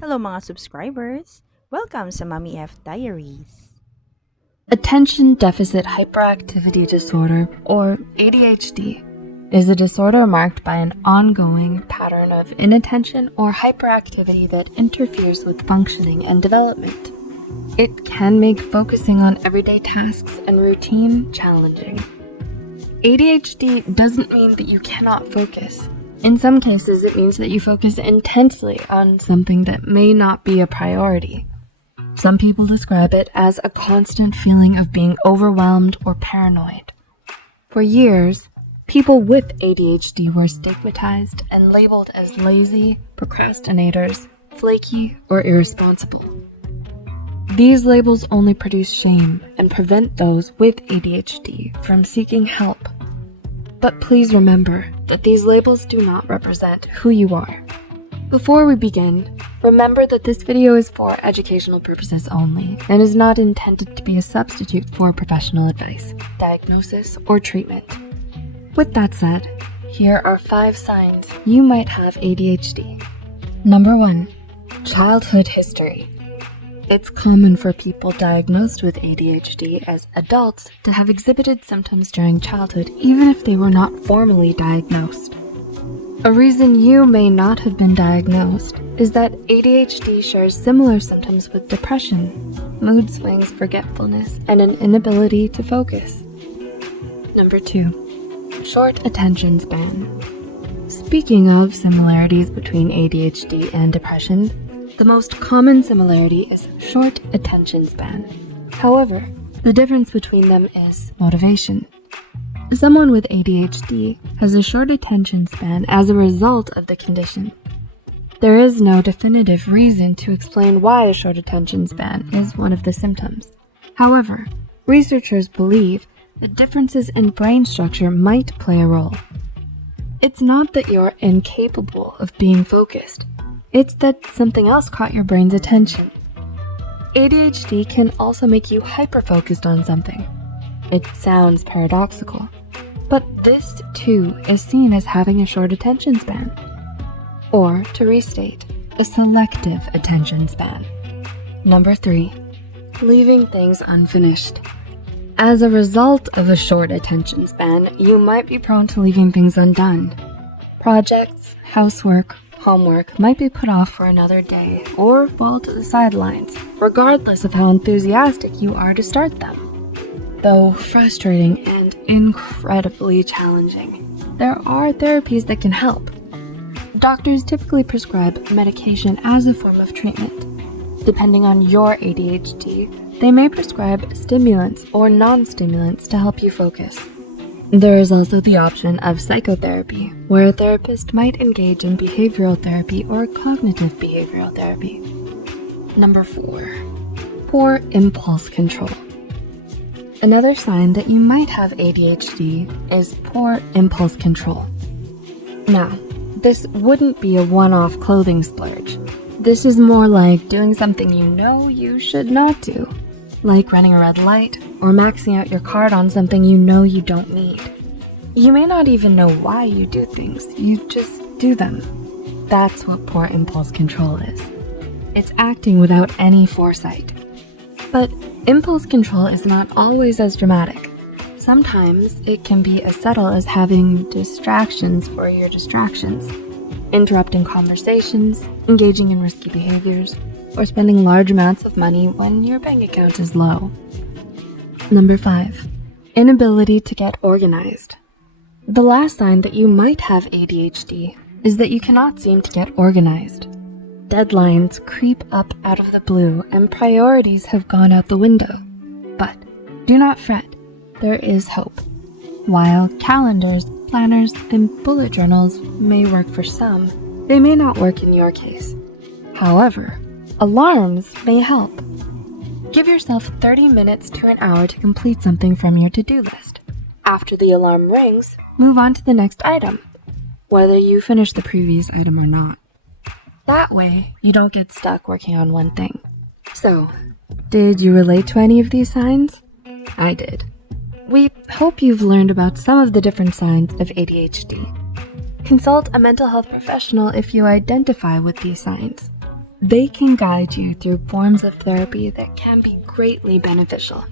Hello mga subscribers! Welcome sa Mommy F Diaries! Attention Deficit Hyperactivity Disorder, or ADHD, is a disorder marked by an ongoing pattern of inattention or hyperactivity that interferes with functioning and development. It can make focusing on everyday tasks and routine challenging. ADHD doesn't mean that you cannot focus. In some cases, it means that you focus intensely on something that may not be a priority. Some people describe it as a constant feeling of being overwhelmed or paranoid. For years, people with ADHD were stigmatized and labeled as lazy, procrastinators, flaky, or irresponsible. These labels only produce shame and prevent those with ADHD from seeking help. But please remember that these labels do not represent who you are. Before we begin, remember that this video is for educational purposes only and is not intended to be a substitute for professional advice, diagnosis, or treatment. With that said, here are 5 signs you might have ADHD. Number 1. Childhood history. It's common for people diagnosed with ADHD as adults to have exhibited symptoms during childhood even if they were not formally diagnosed. A reason you may not have been diagnosed is that ADHD shares similar symptoms with depression, mood swings, forgetfulness, and an inability to focus. Number 2. Short attention span. Speaking of similarities between ADHD and depression, the most common similarity is short attention span. However, the difference between them is motivation. Someone with ADHD has a short attention span as a result of the condition. There is no definitive reason to explain why a short attention span is one of the symptoms. However, researchers believe that differences in brain structure might play a role. It's not that you're incapable of being focused. It's that something else caught your brain's attention. ADHD can also make you hyper-focused on something. It sounds paradoxical, but this too is seen as having a short attention span. Or, to restate, a selective attention span. Number 3. Leaving things unfinished. As a result of a short attention span, you might be prone to leaving things undone. Projects, housework, homework might be put off for another day or fall to the sidelines, regardless of how enthusiastic you are to start them. Though frustrating and incredibly challenging, there are therapies that can help. Doctors typically prescribe medication as a form of treatment. Depending on your ADHD, they may prescribe stimulants or non-stimulants to help you focus. There is also the option of psychotherapy, where a therapist might engage in behavioral therapy or cognitive behavioral therapy. Number 4. Poor impulse control. Another sign that you might have ADHD is poor impulse control. Now, this wouldn't be a one-off clothing splurge. This is more like doing something you know you should not do, like running a red light or maxing out your card on something you know you don't need. You may not even know why you do things, you just do them. That's what poor impulse control is. It's acting without any foresight. But impulse control is not always as dramatic. Sometimes it can be as subtle as having distractions for your distractions, interrupting conversations, engaging in risky behaviors, or spending large amounts of money when your bank account is low. Number 5. Inability to get organized. The last sign that you might have ADHD is that you cannot seem to get organized. Deadlines creep up out of the blue and priorities have gone out the window. But do not fret, there is hope. While calendars, planners, and bullet journals may work for some, they may not work in your case. However, alarms may help. Give yourself 30 minutes to an hour to complete something from your to-do list. After the alarm rings, move on to the next item, whether you finish the previous item or not. That way, you don't get stuck working on one thing. So, did you relate to any of these signs? I did. We hope you've learned about some of the different signs of ADHD. Consult a mental health professional if you identify with these signs. They can guide you through forms of therapy that can be greatly beneficial.